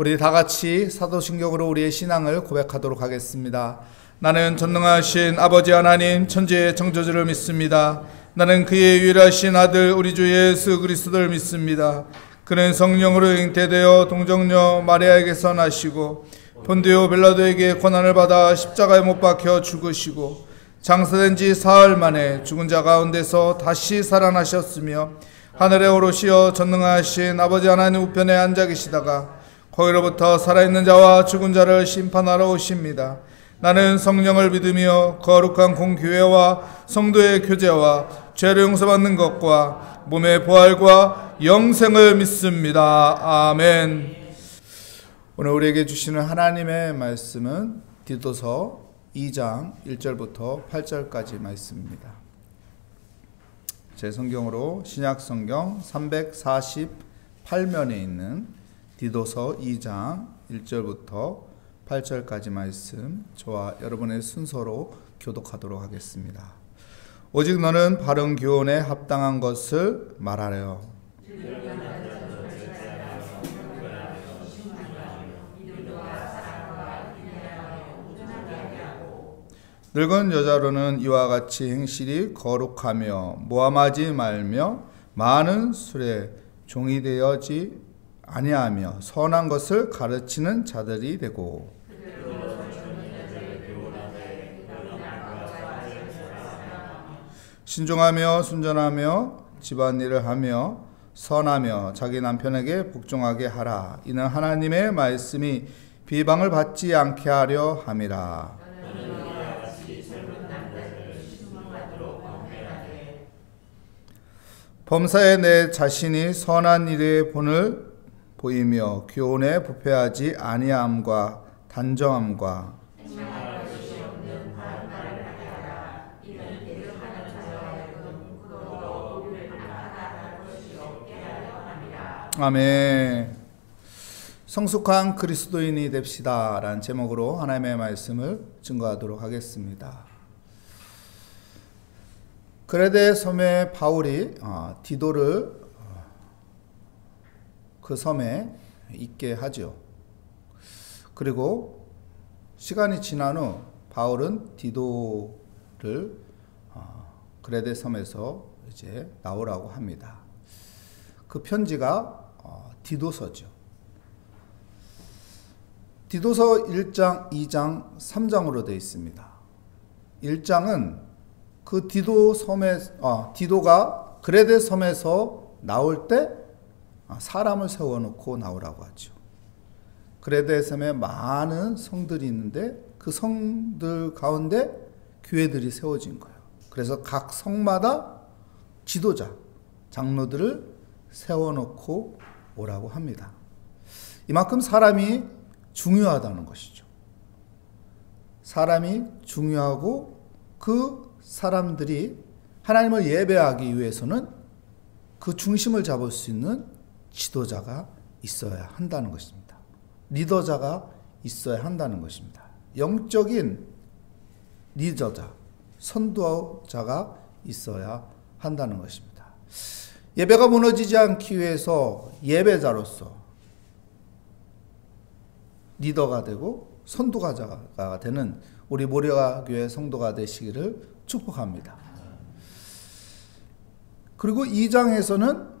우리 다 같이 사도신경으로 우리의 신앙을 고백하도록 하겠습니다. 나는 전능하신 아버지 하나님 천지의 창조주를 믿습니다. 나는 그의 유일하신 아들 우리 주 예수 그리스도를 믿습니다. 그는 성령으로 잉태되어 동정녀 마리아에게서 나시고 본디오 빌라도에게 고난을 받아 십자가에 못 박혀 죽으시고 장사된 지 사흘 만에 죽은 자 가운데서 다시 살아나셨으며 하늘에 오르시어 전능하신 아버지 하나님 우편에 앉아 계시다가 거기로부터 살아있는 자와 죽은 자를 심판하러 오십니다. 나는 성령을 믿으며 거룩한 공교회와 성도의 교제와 죄를 용서받는 것과 몸의 부활과 영생을 믿습니다. 아멘. 오늘 우리에게 주시는 하나님의 말씀은 디도서 2장 1절부터 8절까지 말씀입니다. 제 성경으로 신약성경 348면에 있는 디도서 2장 1절부터 8절까지 말씀 저와 여러분의 순서로 교독하도록 하겠습니다. 오직 너는 바른 교훈에 합당한 것을 말하려. 늙은 여자로는 이와 같이 행실이 거룩하며 모함하지 말며 많은 술에 종이 되어지 아니하며 선한 것을 가르치는 자들이 되고 신중하며 순전하며 집안일을 하며 선하며 자기 남편에게 복종하게 하라. 이는 하나님의 말씀이 비방을 받지 않게 하려 함이라. 범사에 내 자신이 선한 일의 본을 보이며 교훈에 부패하지 아니함과 단정함과 아멘. 성숙한 그리스도인이 됩시다 라는 제목으로 하나님의 말씀을 증거하도록 하겠습니다. 그레데 섬의 바울이 디도를 그 섬에 있게 하죠. 그리고 시간이 지난 후 바울은 디도를 그레데 섬에서 이제 나오라고 합니다. 그 편지가 디도서죠. 디도서 1장, 2장, 3장으로 되어 있습니다. 1장은 그 디도가 그레데 섬에서 나올 때 사람을 세워놓고 나오라고 하죠. 그레데 섬에 많은 성들이 있는데 그 성들 가운데 교회들이 세워진 거예요. 그래서 각 성마다 지도자, 장로들을 세워놓고 오라고 합니다. 이만큼 사람이 중요하다는 것이죠. 사람이 중요하고 그 사람들이 하나님을 예배하기 위해서는 그 중심을 잡을 수 있는 지도자가 있어야 한다는 것입니다. 리더자가 있어야 한다는 것입니다. 영적인 리더자, 선도자가 있어야 한다는 것입니다. 예배가 무너지지 않기 위해서 예배자로서 리더가 되고 선도자가 되는 우리 모리아 교회 성도가 되시기를 축복합니다. 그리고 2장에서는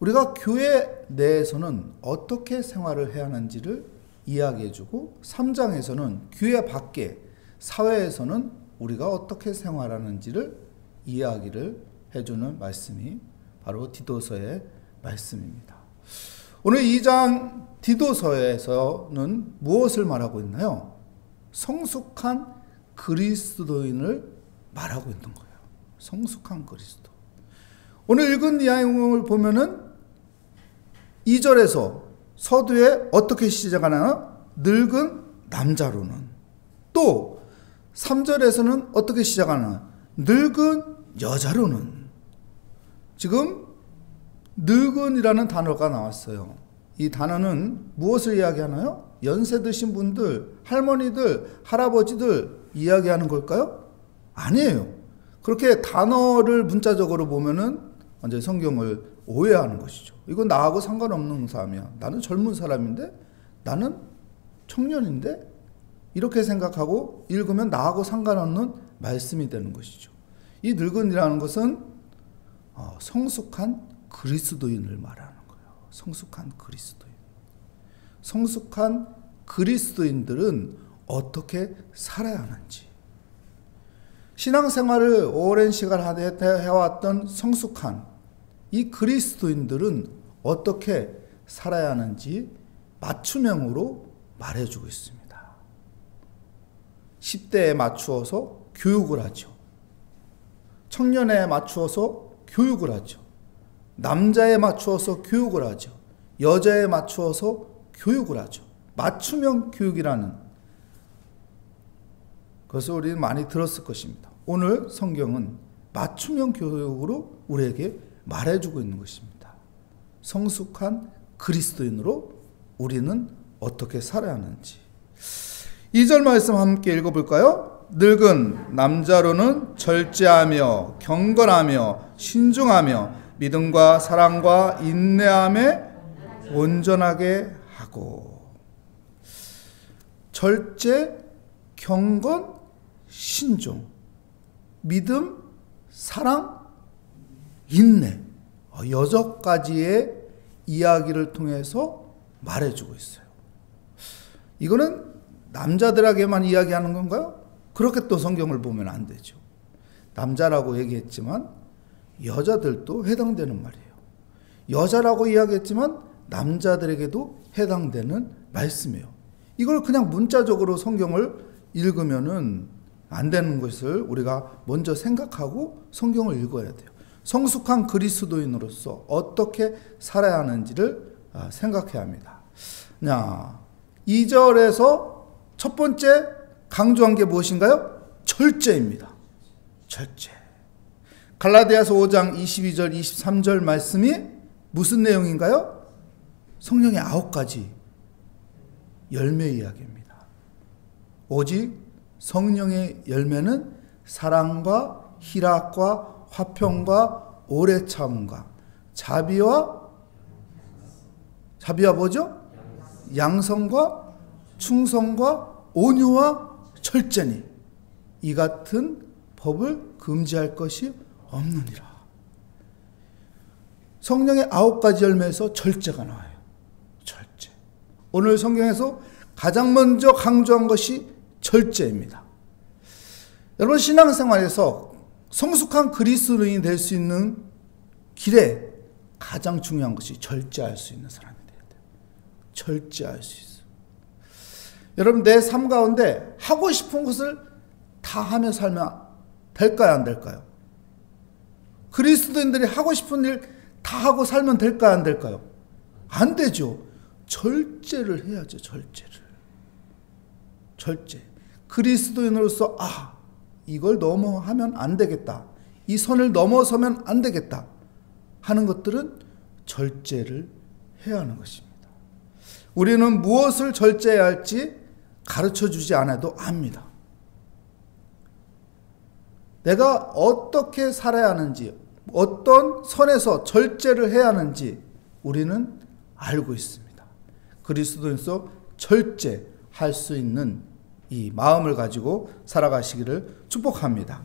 우리가 교회 내에서는 어떻게 생활을 해야 하는지를 이야기해주고 3장에서는 교회 밖에 사회에서는 우리가 어떻게 생활하는지를 이야기를 해주는 말씀이 바로 디도서의 말씀입니다. 오늘 2장 디도서에서는 무엇을 말하고 있나요? 성숙한 그리스도인을 말하고 있는 거예요. 성숙한 그리스도. 오늘 읽은 내용을 보면은 2절에서 서두에 어떻게 시작하나요? 늙은 남자로는. 또 3절에서는 어떻게 시작하나? 늙은 여자로는. 지금 늙은이라는 단어가 나왔어요. 이 단어는 무엇을 이야기하나요? 연세 드신 분들, 할머니들, 할아버지들 이야기하는 걸까요? 아니에요. 그렇게 단어를 문자적으로 보면은 완전히 성경을 오해하는 것이죠. 이건 나하고 상관없는 사람이야. 나는 젊은 사람인데, 나는 청년인데, 이렇게 생각하고 읽으면 나하고 상관없는 말씀이 되는 것이죠. 이 늙은이라는 것은 성숙한 그리스도인을 말하는 거예요. 성숙한 그리스도인. 성숙한 그리스도인들은 어떻게 살아야 하는지, 신앙생활을 오랜 시간 해왔던 성숙한 이 그리스도인들은 어떻게 살아야 하는지 맞춤형으로 말해주고 있습니다. 10대에 맞추어서 교육을 하죠. 청년에 맞추어서 교육을 하죠. 남자에 맞추어서 교육을 하죠. 여자에 맞추어서 교육을 하죠. 맞춤형 교육이라는 그것을 우리는 많이 들었을 것입니다. 오늘 성경은 맞춤형 교육으로 우리에게 말해주고 있는 것입니다. 성숙한 그리스도인으로 우리는 어떻게 살아야 하는지. 2절 말씀 함께 읽어볼까요? 늙은 남자로는 절제하며 경건하며 신중하며 믿음과 사랑과 인내함에 온전하게 하고. 절제, 경건, 신중, 믿음, 사랑, 인내, 6가지의 이야기를 통해서 말해주고 있어요. 이거는 남자들에게만 이야기하는 건가요? 그렇게 또 성경을 보면 안 되죠. 남자라고 얘기했지만 여자들도 해당되는 말이에요. 여자라고 이야기했지만 남자들에게도 해당되는 말씀이에요. 이걸 그냥 문자적으로 성경을 읽으면은 안 되는 것을 우리가 먼저 생각하고 성경을 읽어야 돼요. 성숙한 그리스도인으로서 어떻게 살아야 하는지를 생각해야 합니다. 2절에서 첫 번째 강조한 게 무엇인가요? 절제입니다. 절제. 갈라디아서 5장 22절 23절 말씀이 무슨 내용인가요? 성령의 9가지 열매 이야기입니다. 오직 성령의 열매는 사랑과 희락과 화평과 오래 참음과 자비와 뭐죠? 양성과 충성과 온유와 절제니 이 같은 법을 금지할 것이 없느니라. 성령의 9가지 열매에서 절제가 나와요. 절제. 오늘 성경에서 가장 먼저 강조한 것이 절제입니다. 여러분, 신앙생활에서 성숙한 그리스도인이 될 수 있는 길에 가장 중요한 것이 절제할 수 있는 사람이 돼야 돼요. 절제할 수 있어요. 여러분, 내 삶 가운데 하고 싶은 것을 다 하며 살면 될까요, 안 될까요? 그리스도인들이 하고 싶은 일 다 하고 살면 될까요, 안 될까요? 안 되죠. 절제를 해야죠. 절제. 그리스도인으로서 이걸 넘어하면 안 되겠다, 이 선을 넘어서면 안 되겠다 하는 것들은 절제를 해야 하는 것입니다. 우리는 무엇을 절제해야 할지 가르쳐주지 않아도 압니다. 내가 어떻게 살아야 하는지, 어떤 선에서 절제를 해야 하는지 우리는 알고 있습니다. 그리스도인으로서 절제할 수 있는 이 마음을 가지고 살아가시기를 축복합니다.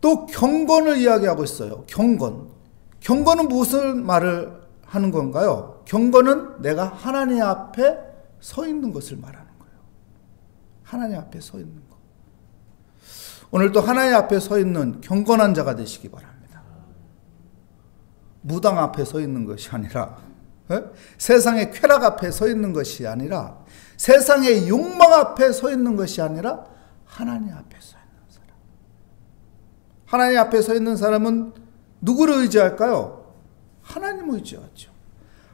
또 경건을 이야기하고 있어요. 경건은 무슨 말을 하는 건가요? 경건은 내가 하나님 앞에 서 있는 것을 말하는 거예요. 하나님 앞에 서 있는 것. 오늘도 하나님 앞에 서 있는 경건한 자가 되시기 바랍니다. 무당 앞에 서 있는 것이 아니라, 세상의 쾌락 앞에 서 있는 것이 아니라, 세상의 욕망 앞에 서 있는 것이 아니라 하나님 앞에 서 있는 사람. 하나님 앞에 서 있는 사람은 누구를 의지할까요? 하나님을 의지하죠.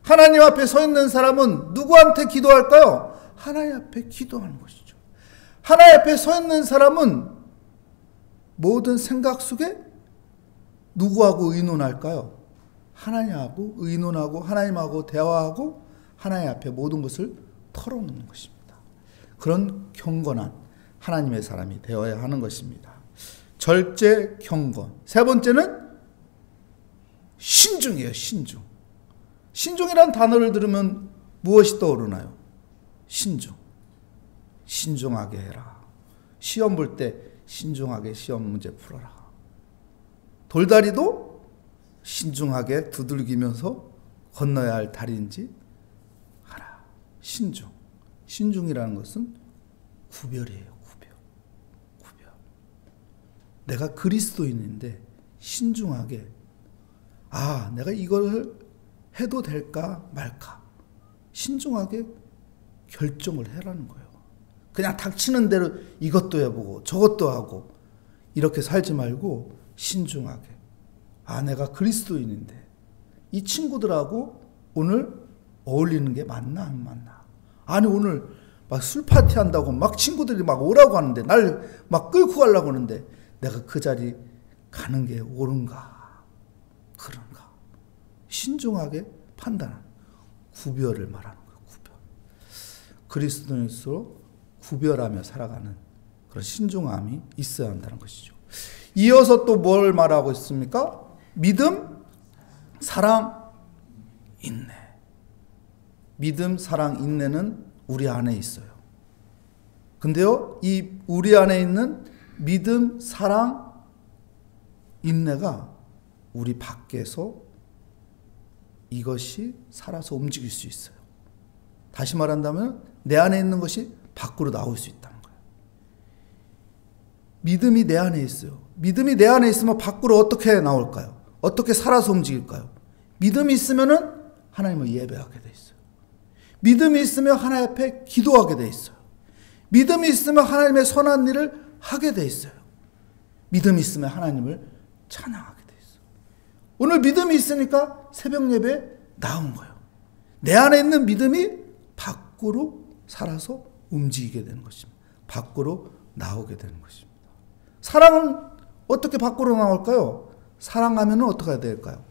하나님 앞에 서 있는 사람은 누구한테 기도할까요? 하나님 앞에 기도하는 것이죠. 하나님 앞에 서 있는 사람은 모든 생각 속에 누구하고 의논할까요? 하나님하고 의논하고 하나님하고 대화하고 하나님 앞에 모든 것을 털어놓는 것입니다. 그런 경건한 하나님의 사람이 되어야 하는 것입니다. 절제, 경건. 세 번째는 신중이에요. 신중. 신중이란 단어를 들으면 무엇이 떠오르나요? 신중. 신중하게 해라. 시험 볼 때 신중하게 시험 문제 풀어라. 돌다리도 신중하게 두들기면서 건너야 할 다리인지 하라. 신중. 신중이라는 것은 구별이에요. 구별. 내가 그리스도인인데 신중하게 내가 이걸 해도 될까 말까 신중하게 결정을 해라는 거예요. 그냥 닥치는 대로 이것도 해보고 저것도 하고 이렇게 살지 말고 신중하게 내가 그리스도인인데 이 친구들하고 오늘 어울리는 게 맞나 안 맞나. 아니 오늘 막 술 파티 한다고 막 친구들이 막 오라고 하는데 날 막 끌고 가려고 하는데 내가 그 자리 가는 게 옳은가 그런가. 신중하게 판단하는 구별을 말하는 거예요. 구별. 그리스도인으로 구별하며 살아가는 그런 신중함이 있어야 한다는 것이죠. 이어서 또 뭘 말하고 있습니까? 믿음, 사랑, 인내. 믿음, 사랑, 인내는 우리 안에 있어요. 근데요, 이 우리 안에 있는 믿음, 사랑, 인내가 우리 밖에서 이것이 살아서 움직일 수 있어요. 다시 말한다면 내 안에 있는 것이 밖으로 나올 수 있다는 거예요. 믿음이 내 안에 있어요. 믿음이 내 안에 있으면 밖으로 어떻게 나올까요? 어떻게 살아서 움직일까요? 믿음이 있으면은 하나님을 예배하게 돼 있어요. 믿음이 있으면 하나님 앞에 기도하게 돼 있어요. 믿음이 있으면 하나님의 선한 일을 하게 돼 있어요. 믿음이 있으면 하나님을 찬양하게 돼 있어요. 오늘 믿음이 있으니까 새벽 예배에 나온 거예요. 내 안에 있는 믿음이 밖으로 살아서 움직이게 되는 것입니다. 밖으로 나오게 되는 것입니다. 사랑은 어떻게 밖으로 나올까요? 사랑하면 어떻게 해야 될까요?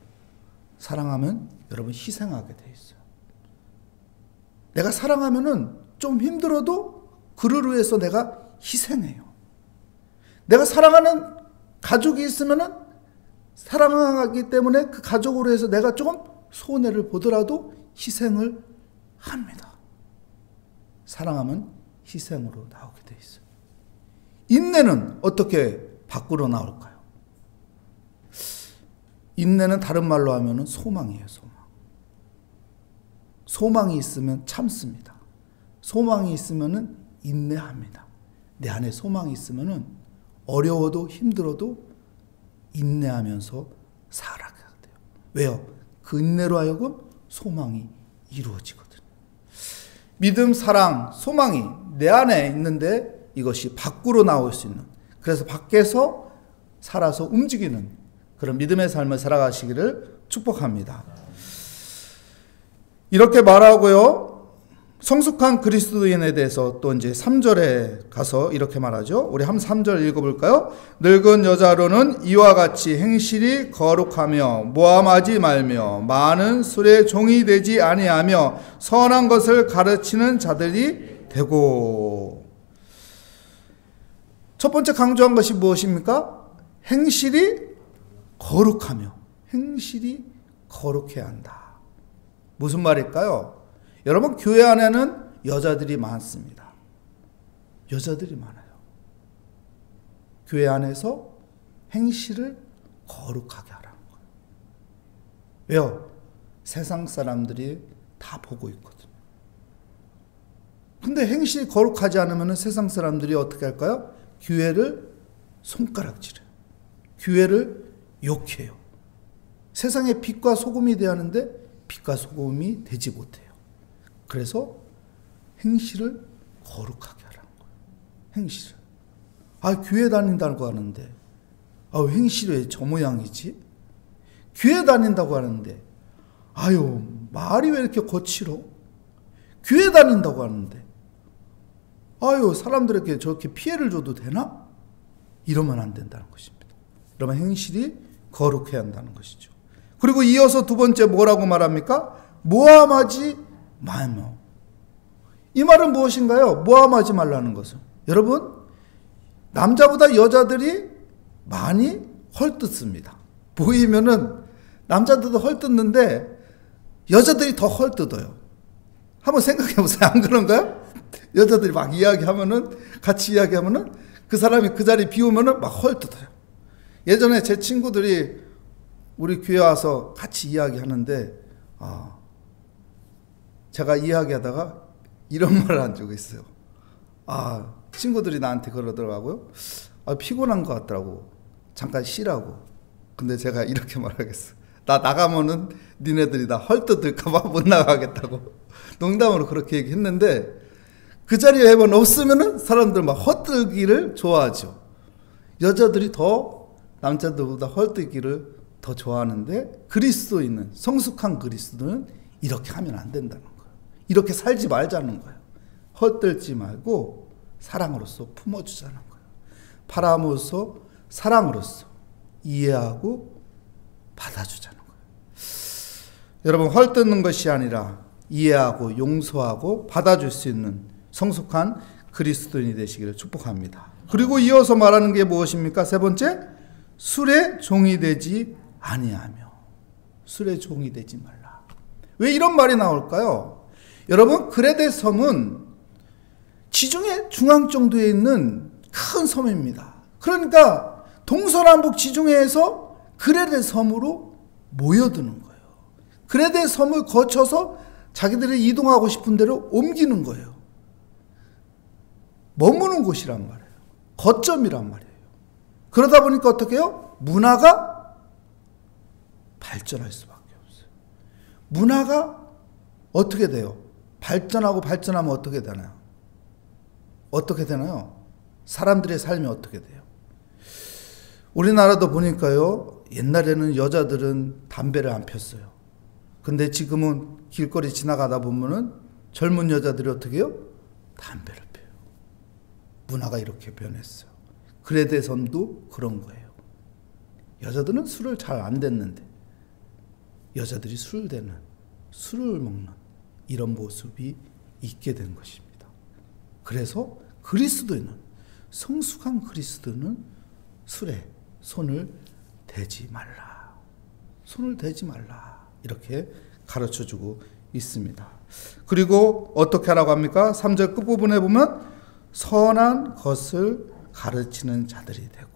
사랑하면 여러분 희생하게 돼 있어요. 내가 사랑하면은 좀 힘들어도 그를 위해서 내가 희생해요. 내가 사랑하는 가족이 있으면은 사랑하기 때문에 그 가족으로 해서 내가 조금 손해를 보더라도 희생을 합니다. 사랑하면 희생으로 나오게 돼 있어요. 인내는 어떻게 밖으로 나올까요? 인내는 다른 말로 하면 소망이에요. 소망. 소망이 있으면 참습니다. 소망이 있으면 인내합니다. 내 안에 소망이 있으면 어려워도 힘들어도 인내하면서 살아가야 돼요. 왜요? 그 인내로 하여금 소망이 이루어지거든요. 믿음, 사랑, 소망이 내 안에 있는데 이것이 밖으로 나올 수 있는, 그래서 밖에서 살아서 움직이는 그런 믿음의 삶을 살아가시기를 축복합니다. 이렇게 말하고요. 성숙한 그리스도인에 대해서 또 이제 3절에 가서 이렇게 말하죠. 우리 한번 3절 읽어볼까요? 늙은 여자로는 이와 같이 행실이 거룩하며 모함하지 말며 많은 술에 종이 되지 아니하며 선한 것을 가르치는 자들이 되고. 첫 번째 강조한 것이 무엇입니까? 행실이 거룩하며, 행실이 거룩해야 한다. 무슨 말일까요? 여러분, 교회 안에는 여자들이 많습니다. 여자들이 많아요. 교회 안에서 행실을 거룩하게 하라는 거예요. 왜요? 세상 사람들이 다 보고 있거든요. 근데 행실이 거룩하지 않으면 세상 사람들이 어떻게 할까요? 교회를 손가락질해요. 교회를 욕해요. 세상의 빛과 소금이 되어야 하는데 빛과 소금이 되지 못해요. 그래서 행실을 거룩하게 하라는 거예요. 행실을. 교회 다닌다고 하는데 행실이 왜 저 모양이지? 교회 다닌다고 하는데 말이 왜 이렇게 거칠어? 교회 다닌다고 하는데 사람들에게 저렇게 피해를 줘도 되나? 이러면 안 된다는 것입니다. 그러면 행실이 거룩해야 한다는 것이죠. 그리고 이어서 두 번째 뭐라고 말합니까? 모함하지 말며. 이 말은 무엇인가요? 모함하지 말라는 것은, 여러분, 남자보다 여자들이 많이 헐뜯습니다. 보이면은 남자들도 헐뜯는데 여자들이 더 헐뜯어요. 한번 생각해 보세요. 안 그런가요? 여자들이 막 이야기하면은, 같이 이야기하면은 그 사람이 그 자리 비우면은 막 헐뜯어요. 예전에 제 친구들이 우리 교회 와서 같이 이야기하는데, 제가 이야기하다가 이런 말을 한 적이 있어요. 친구들이 나한테 그러더라고요. 피곤한 것 같더라고. 잠깐 쉬라고. 근데 제가 이렇게 말하겠어. 나 나가면은 니네들이 나 헐뜯을까봐 못 나가겠다고. 농담으로 그렇게 얘기했는데, 그 자리에 매번 없으면은 사람들 막 헐뜯기를 좋아하죠. 여자들이 더 남자들보다 헐뜯기를 더 좋아하는데, 그리스도인은, 성숙한 그리스도는 이렇게 하면 안 된다는 거예요. 이렇게 살지 말자는 거예요. 헐뜯지 말고 사랑으로서 품어주자는 거예요. 바람으로서, 사랑으로서 이해하고 받아주자는 거예요. 여러분, 헐뜯는 것이 아니라 이해하고 용서하고 받아줄 수 있는 성숙한 그리스도인이 되시기를 축복합니다. 그리고 이어서 말하는 게 무엇입니까? 세 번째, 술의 종이 되지 아니하며. 술의 종이 되지 말라. 왜 이런 말이 나올까요? 여러분, 그레데 섬은 지중해 중앙 정도에 있는 큰 섬입니다. 그러니까 동서남북 지중해에서 그레데 섬으로 모여드는 거예요. 그레데 섬을 거쳐서 자기들이 이동하고 싶은 데로 옮기는 거예요. 머무는 곳이란 말이에요. 거점이란 말이에요. 그러다 보니까 어떻게 해요? 문화가 발전할 수밖에 없어요. 문화가 어떻게 돼요? 발전하면 어떻게 되나요? 어떻게 되나요? 사람들의 삶이 어떻게 돼요? 우리나라도 보니까요, 옛날에는 여자들은 담배를 안 폈어요. 근데 지금은 길거리 지나가다 보면은 젊은 여자들이 어떻게 해요? 담배를 펴요. 문화가 이렇게 변했어요. 그레데 섬도 그런 거예요. 여자들은 술을 잘 안 댔는데 여자들이 술을 먹는 이런 모습이 있게 된 것입니다. 그래서 그리스도인은, 성숙한 그리스도는 술에 손을 대지 말라. 손을 대지 말라. 이렇게 가르쳐주고 있습니다. 그리고 어떻게 하라고 합니까? 3절 끝부분에 보면 선한 것을 가르치는 자들이 되고,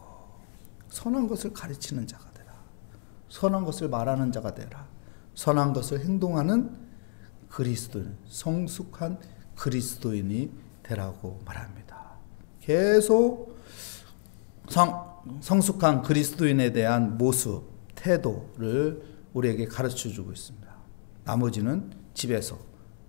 선한 것을 가르치는 자가 되라. 선한 것을 말하는 자가 되라. 선한 것을 행동하는 그리스도인, 성숙한 그리스도인이 되라고 말합니다. 계속 성숙한 그리스도인에 대한 모습, 태도를 우리에게 가르쳐주고 있습니다. 나머지는 집에서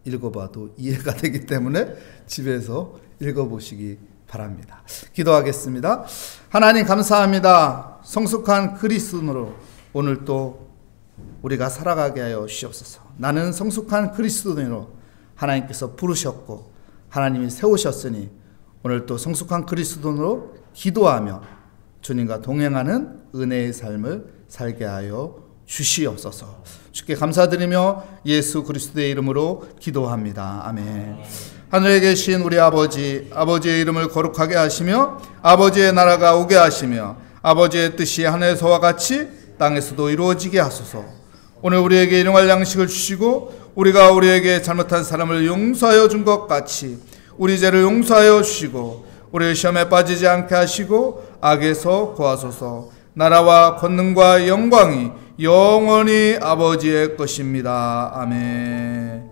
읽어봐도 이해가 되기 때문에 집에서 읽어보시기 바랍니다. 기도하겠습니다. 하나님 감사합니다. 성숙한 그리스도인으로 오늘 또 우리가 살아가게 하여 주시옵소서. 나는 성숙한 그리스도인으로 하나님께서 부르셨고 하나님이 세우셨으니 오늘 또 성숙한 그리스도인으로 기도하며 주님과 동행하는 은혜의 삶을 살게 하여 주시옵소서. 주께 감사드리며 예수 그리스도의 이름으로 기도합니다. 아멘. 하늘에 계신 우리 아버지, 아버지의 이름을 거룩하게 하시며 아버지의 나라가 오게 하시며 아버지의 뜻이 하늘에서와 같이 땅에서도 이루어지게 하소서. 오늘 우리에게 일용할 양식을 주시고 우리가 우리에게 잘못한 사람을 용서하여 준 것 같이 우리 죄를 용서하여 주시고 우리를 시험에 빠지지 않게 하시고 악에서 구하소서. 나라와 권능과 영광이 영원히 아버지의 것입니다. 아멘.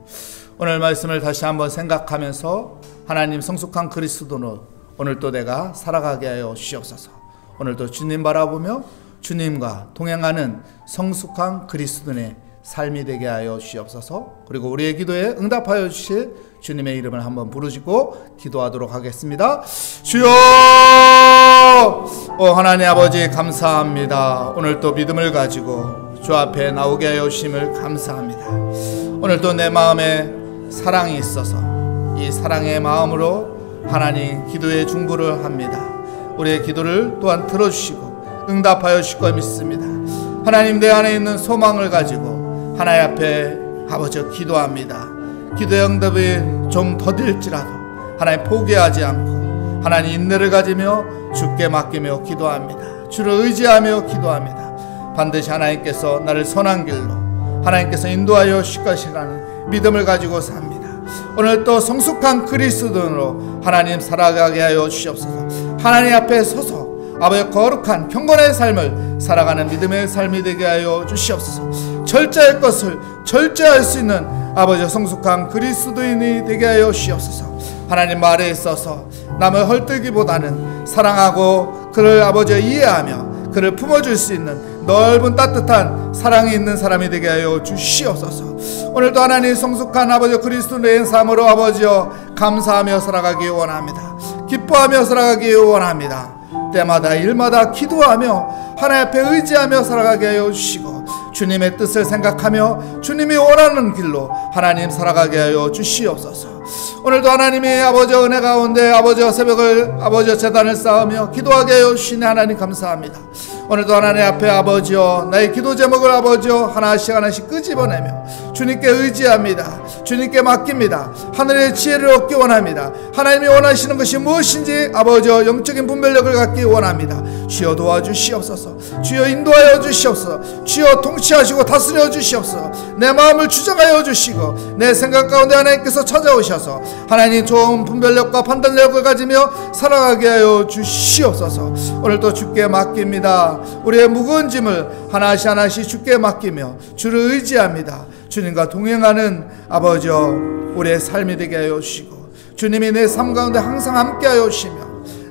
오늘 말씀을 다시 한번 생각하면서 하나님 성숙한 그리스도로 오늘 또 내가 살아가게 하여 주시옵소서. 오늘도 주님 바라보며 주님과 동행하는 성숙한 그리스도인의 삶이 되게 하여 주시옵소서. 그리고 우리의 기도에 응답하여 주실 주님의 이름을 한번 부르시고 기도하도록 하겠습니다. 주여, 하나님 아버지 감사합니다. 오늘 또 믿음을 가지고 주 앞에 나오게 하여 주심을 감사합니다. 오늘 또 내 마음에 사랑이 있어서 이 사랑의 마음으로 하나님 기도의 중보를 합니다. 우리의 기도를 또한 들어주시고 응답하여 주실 것 믿습니다. 하나님, 내 안에 있는 소망을 가지고 하나님 앞에 아버지 기도합니다. 기도의 응답이 좀 더딜지라도 하나님 포기하지 않고 하나님 인내를 가지며 주께 맡기며 기도합니다. 주를 의지하며 기도합니다. 반드시 하나님께서 나를 선한 길로, 하나님께서 인도하여 주실 것이라는 믿음을 가지고 삽니다. 오늘 또 성숙한 그리스도인으로 하나님 살아가게 하여 주시옵소서. 하나님 앞에 서서 아버지 거룩한 경건의 삶을 살아가는 믿음의 삶이 되게 하여 주시옵소서. 절제할 것을 절제할 수 있는 아버지 성숙한 그리스도인이 되게 하여 주시옵소서. 하나님 말에 있어서 남을 헐뜯기보다는 사랑하고 그를 아버지 이해하며 그를 품어줄 수 있는 넓은 따뜻한 사랑이 있는 사람이 되게 하여 주시옵소서. 오늘도 하나님 성숙한 아버지 그리스도의 삶으로 아버지여 감사하며 살아가기 원합니다. 기뻐하며 살아가기 원합니다. 때마다 일마다 기도하며 하나님 앞에 의지하며 살아가게 하여 주시고 주님의 뜻을 생각하며 주님이 원하는 길로 하나님 살아가게 하여 주시옵소서. 오늘도 하나님이 아버지 은혜 가운데 아버지 새벽을 아버지 제단을 쌓으며 기도하게 하여 주시니 하나님 감사합니다. 오늘도 하나님 앞에 아버지여 나의 기도 제목을 아버지여 하나씩 하나씩 끄집어내며 주님께 의지합니다. 주님께 맡깁니다. 하늘의 지혜를 얻기 원합니다. 하나님이 원하시는 것이 무엇인지 아버지여 영적인 분별력을 갖기 원합니다. 주여 도와주시옵소서. 주여 인도하여 주시옵소서. 주여 통치하시고 다스려 주시옵소서. 내 마음을 주장하여 주시고 내 생각 가운데 하나님께서 찾아오셔서 하나님 좋은 분별력과 판단력을 가지며 살아가게 하여 주시옵소서. 오늘도 주께 맡깁니다. 우리의 무거운 짐을 하나씩 하나씩 주께 맡기며 주를 의지합니다. 주님과 동행하는 아버지여 우리의 삶이 되게 하여 주시고 주님이 내 삶 가운데 항상 함께 하여 주시며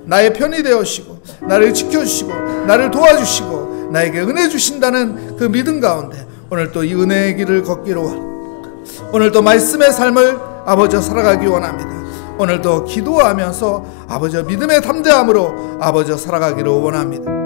나의 편이 되어 주시고 나를 지켜주시고 나를 도와주시고 나에게 은혜 주신다는 그 믿음 가운데 오늘 또 이 은혜의 길을 걷기로 원합니다. 오늘도 말씀의 삶을 아버지 살아가기 원합니다. 오늘도 기도하면서 아버지 믿음의 담대함으로 아버지 살아가기로 원합니다.